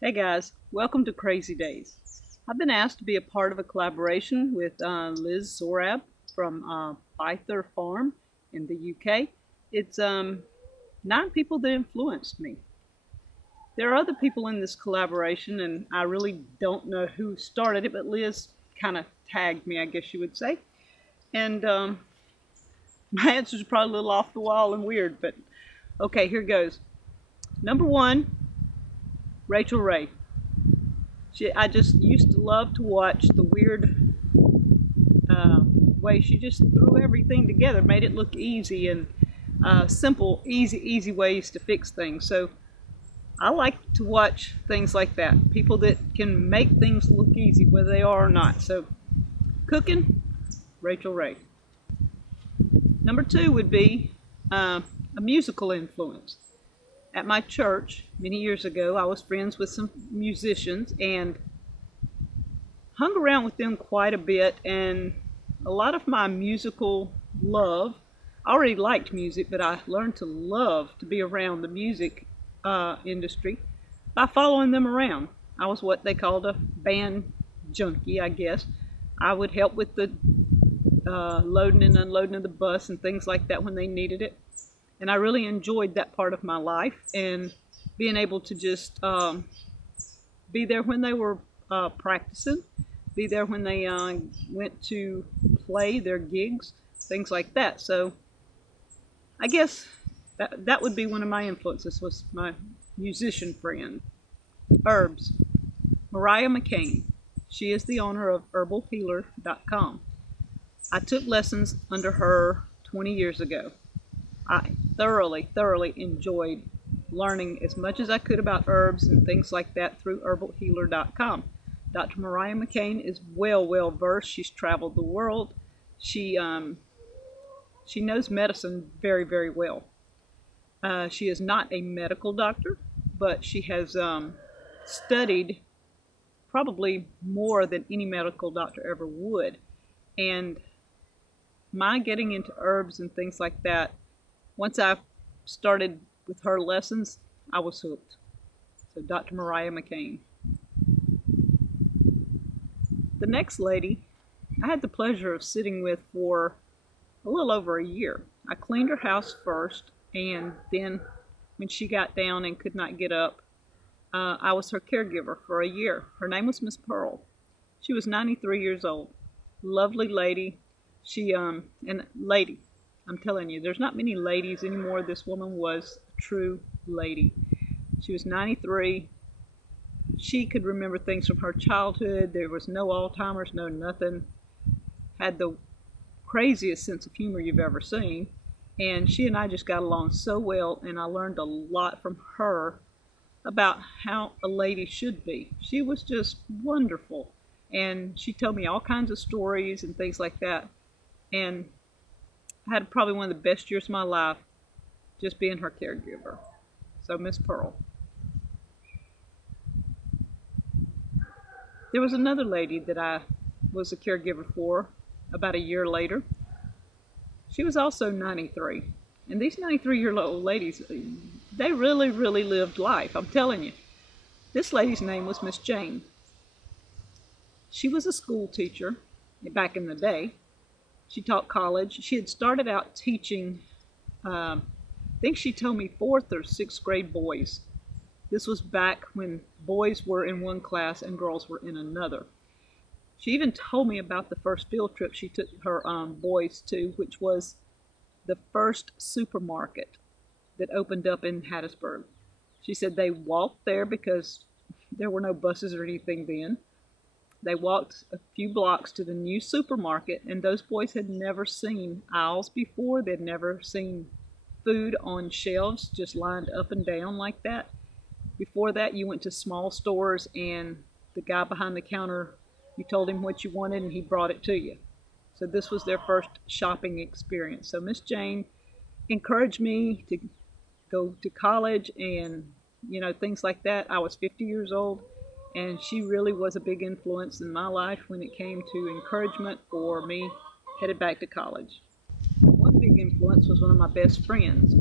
Hey guys, welcome to Crazy Days. I've been asked to be a part of a collaboration with Liz Zorab from Byther Farm in the UK. It's 9 people that influenced me. There are other people in this collaboration, and I really don't know who started it, but Liz kind of tagged me, I guess you would say. And my answers are probably a little off the wall and weird, but okay, here goes. Number 1, Rachel Ray. I just used to love to watch the weird way she just threw everything together, made it look easy and simple, easy ways to fix things. So I like to watch things like that. People that can make things look easy, whether they are or not. So cooking, Rachel Ray. Number 2 would be a musical influence. At my church many years ago, I was friends with some musicians and hung around with them quite a bit, and a lot of my musical love, I already liked music, but I learned to love to be around the music industry by following them around. I was what they called a band junkie, I guess. I would help with the loading and unloading of the bus and things like that when they needed it. And I really enjoyed that part of my life, and being able to just be there when they were practicing, be there when they went to play their gigs, things like that. So I guess that would be one of my influences, was my musician friend. Herbs. Mariah McCain. She is the owner of herbalhealer.com. I took lessons under her 20 years ago. I thoroughly enjoyed learning as much as I could about herbs and things like that through herbalhealer.com. Dr. Mariah McCain is well versed. She's traveled the world. She knows medicine very well. She is not a medical doctor, but she has studied probably more than any medical doctor ever would. And my getting into herbs and things like that, once I started with her lessons, I was hooked. So Dr. Mariah McCain. The next lady, I had the pleasure of sitting with for a little over a year. I cleaned her house first, and then when she got down and could not get up, I was her caregiver for a year. Her name was Miss Pearl. She was 93 years old. Lovely lady. I'm telling you, there's not many ladies anymore. This woman was a true lady. She was 93. She could remember things from her childhood. There was no Alzheimer's, no nothing. Had the craziest sense of humor you've ever seen. And she and I just got along so well, and I learned a lot from her about how a lady should be. She was just wonderful. And she told me all kinds of stories and things like that. And I had probably one of the best years of my life just being her caregiver. So Miss Pearl. There was another lady that I was a caregiver for about a year later. She was also 93. And these 93-year-old ladies, they really lived life. I'm telling you. This lady's name was Miss Jane. She was a school teacher back in the day. She taught college. She had started out teaching, I think she told me 4th or 6th grade boys. This was back when boys were in one class and girls were in another. She even told me about the first field trip she took her boys to, which was the first supermarket that opened up in Hattiesburg. She said they walked there because there were no buses or anything then. They walked a few blocks to the new supermarket, and those boys had never seen aisles before. They'd never seen food on shelves just lined up and down like that. Before that, you went to small stores, and the guy behind the counter, you told him what you wanted, and he brought it to you. So this was their first shopping experience. So Miss Jane encouraged me to go to college and, things like that. I was 50 years old. And she really was a big influence in my life when it came to encouragement for me headed back to college. One big influence was one of my best friends.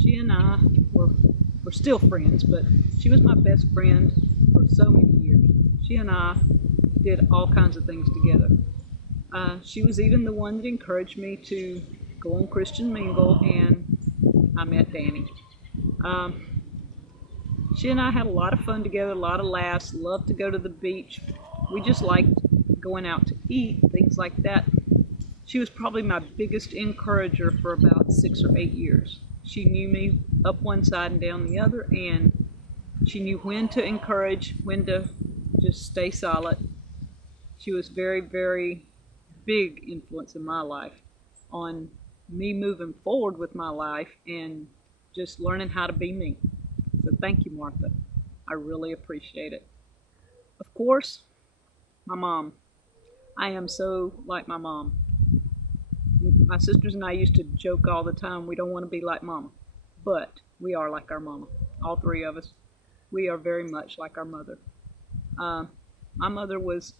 She and I were we're still friends, but she was my best friend for so many years. She and I did all kinds of things together. She was even the one that encouraged me to go on Christian Mingle, and I met Danny. She and I had a lot of fun together, a lot of laughs, loved to go to the beach. We just liked going out to eat, things like that. She was probably my biggest encourager for about 6 or 8 years. She knew me up one side and down the other, and she knew when to encourage, when to just stay solid. She was very, very big influence in my life on me moving forward with my life and just learning how to be me. So thank you, Martha. I really appreciate it. Of course, my mom. I am so like my mom. My sisters and I used to joke all the time, we don't want to be like Mama, but we are like our mama. All three of us. We are very much like our mother. My mother was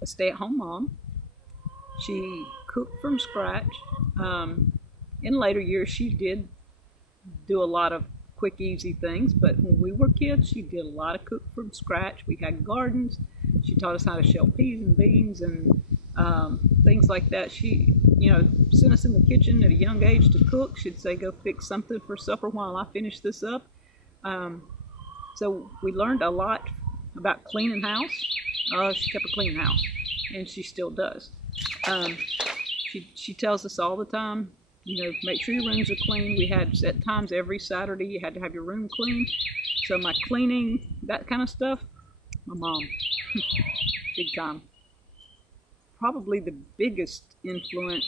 a stay-at-home mom. She cooked from scratch. In later years, she did do a lot of quick, easy things, but when we were kids, she did a lot of cook from scratch. We had gardens. She taught us how to shell peas and beans and things like that. She, sent us in the kitchen at a young age to cook. She'd say, go fix something for supper while I finish this up. So we learned a lot about cleaning house. She kept a clean house, and she still does. She tells us all the time, make sure your rooms are clean. We had set times every Saturday. You had to have your room clean. So my cleaning, that kind of stuff, my mom, big time. Probably the biggest influence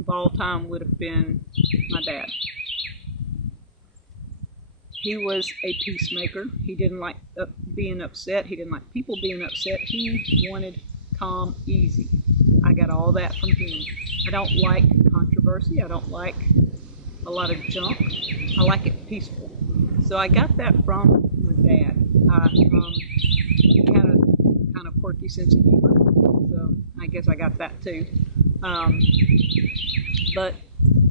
of all time would have been my dad. He was a peacemaker. He didn't like being upset. He didn't like people being upset. He wanted calm, easy. I got all that from him. I don't like controversy. I don't like a lot of junk. I like it peaceful. So I got that from my dad. He had a kind of quirky sense of humor. So I guess I got that too. But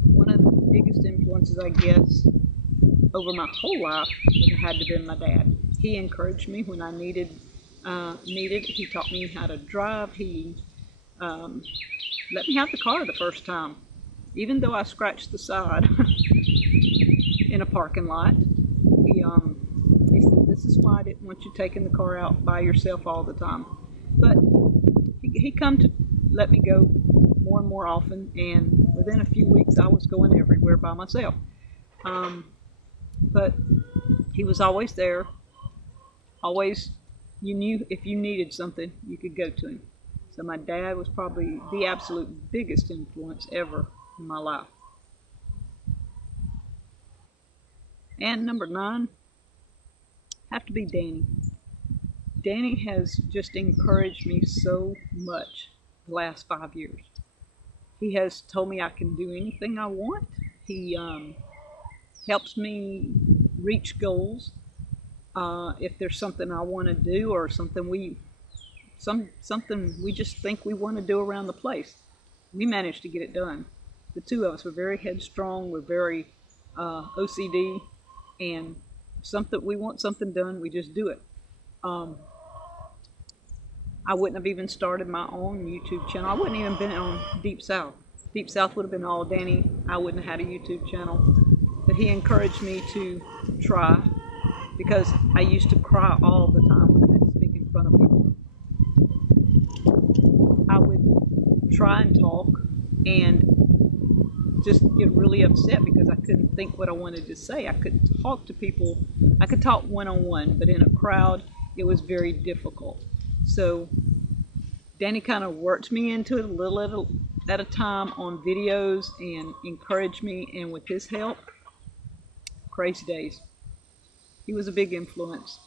one of the biggest influences, I guess, over my whole life would have had to be my dad. He encouraged me when I needed. He taught me how to drive. He let me have the car the first time, even though I scratched the side in a parking lot. He said, this is why I didn't want you taking the car out by yourself all the time. But he come to let me go more and more often, and within a few weeks I was going everywhere by myself. But he was always there. Always, you knew if you needed something, you could go to him. So my dad was probably the absolute biggest influence ever in my life. And number 9, have to be Danny. Danny has just encouraged me so much the last 5 years. He has told me I can do anything I want. He helps me reach goals. If there's something I want to do or something we just think we want to do around the place, we managed to get it done. The two of us were very headstrong. We're very OCD, and if we want something done, we just do it. I wouldn't have even started my own YouTube channel. I wouldn't even been on Deep South. Deep South would have been all Danny. I wouldn't have had a YouTube channel. But he encouraged me to try, because I used to cry all the time when I had to speak in front of people. I would try and talk and just get really upset because I couldn't think what I wanted to say. I couldn't talk to people. I could talk one-on-one, but in a crowd, it was very difficult. So Danny kind of worked me into it a little at a time on videos and encouraged me, and with his help, crazy days. He was a big influence.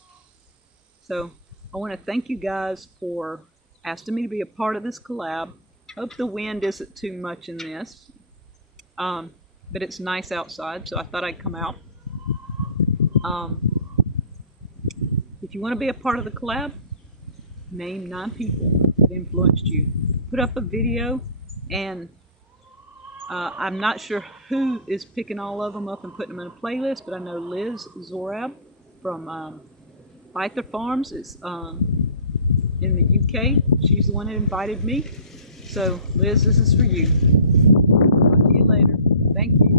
So I want to thank you guys for asking me to be a part of this collab. Hope the wind isn't too much in this, but it's nice outside, so I thought I'd come out. If you want to be a part of the collab, name 9 people that influenced you. Put up a video, and I'm not sure who is picking all of them up and putting them in a playlist, but I know Liz Zorab from Byther Farms is in the UK. She's the one that invited me. So Liz, this is for you. Talk to you later. Thank you.